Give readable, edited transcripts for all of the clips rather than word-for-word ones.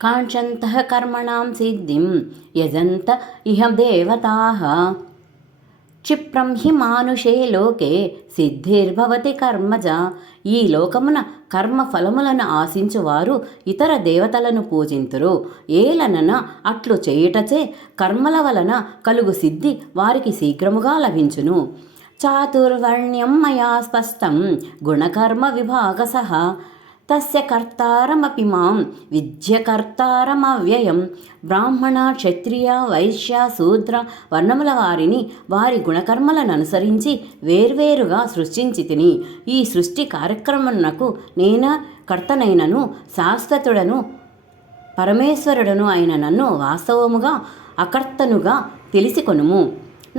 కాంక్షन्तः కర్మణాం సిద్ధిం యజంత ఇహ దేవతాః క్షిప్రం హి మానుషే లోకే సిద్ధిర్భవతి కర్మజ. ఈ లోకమున కర్మ ఫలములను ఆశించువారు ఇతర దేవతలను పూజింతురు. ఏలనన అట్లు చేయుటచే కర్మల వలన కలుగు సిద్ధి వారికి శీఘ్రముగా లభించును. చాతుర్వర్ణ్యం మయా స్పష్టం గుణకర్మ విభాగసః తస్య కర్తారమపి మాం విద్యకర్తారమవ్యయం. బ్రాహ్మణ క్షత్రియ వైశ్య శూద్ర వర్ణముల వారిని వారి గుణకర్మలను అనుసరించి వేర్వేరుగా సృష్టించి తిని ఈ సృష్టి కార్యక్రమమునకు నేన కర్తనైనను శాశ్వతుడను పరమేశ్వరుడను అయిన నన్ను వాస్తవముగా అకర్తనుగా తెలిసికొనుము.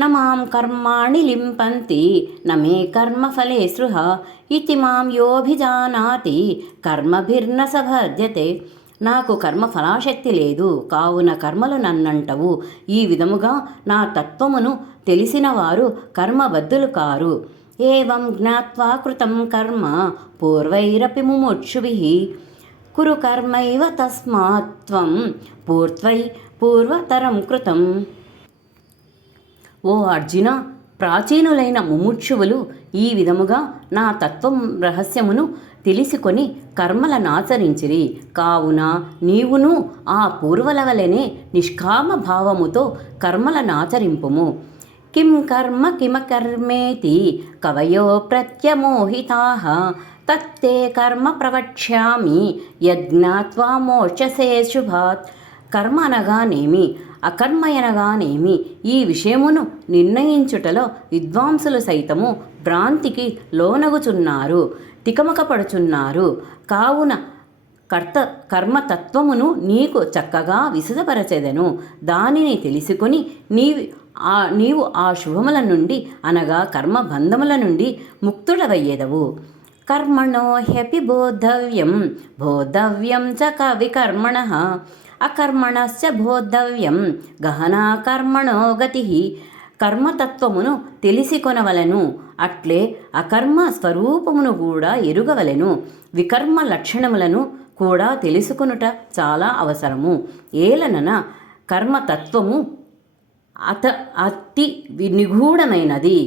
నమాం కర్మాణి లింపంతి నమే కర్మఫలే స్పృహ ఇతి మాం యోభిజానాతి కర్మభిర్న సభద్యతే. నాకు కర్మఫలాశక్తి లేదు, కావున కర్మలు నన్నంటవు. ఈ విధముగా నా తత్వమును తెలిసిన వారు కర్మబద్ధులు కారు. ఏవం జ్ఞాత్వా కృతం కర్మ పూర్వైరపి ముముక్షుభిః కురు కర్మైవ తస్మాత్ త్వం పూర్వతరం కృతం. ఓ అర్జున, ప్రాచీనులైన ముముక్షువులు ఈ విధముగా నా తత్వం రహస్యమును తెలిసికొని కర్మలనాచరించిరి. కావున నీవును ఆ పూర్వల వలెనే నిష్కామ భావముతో కర్మలనాచరింపుము. కిం కర్మ కిమకర్మేతి కవయో ప్రత్యమోహితాః తత్తే కర్మ ప్రవక్ష్యామి యజ్ఞాత్వా మోక్షసే శుభాత్. కర్మ అనగానేమి, అకర్మయనగానేమి ఈ విషయమును నిర్ణయించుటలో విద్వాంసులు సైతము భ్రాంతికి లోనగుచున్నారు, తికమకపడుచున్నారు. కావున కర్మతత్వమును నీకు చక్కగా విశదపరచెదను. దానిని తెలుసుకొని నీవు ఆ శుభముల నుండి అనగా కర్మబంధముల నుండి ముక్తుడవయ్యేదవు. కర్మణో హ్యపి బోద్ధవ్యం చ వికర్మణః అకర్మణశ్చ బోద్ధవ్యం గహనా కర్మణో గతి. కర్మతత్వమును తెలిసికొనవలెను, అట్లే అకర్మ స్వరూపమును కూడా ఎరుగవలెను. వికర్మ లక్షణములను కూడా తెలుసుకొనుట చాలా అవసరము. ఏలనన కర్మతత్వము అతి నిగూఢమైనది.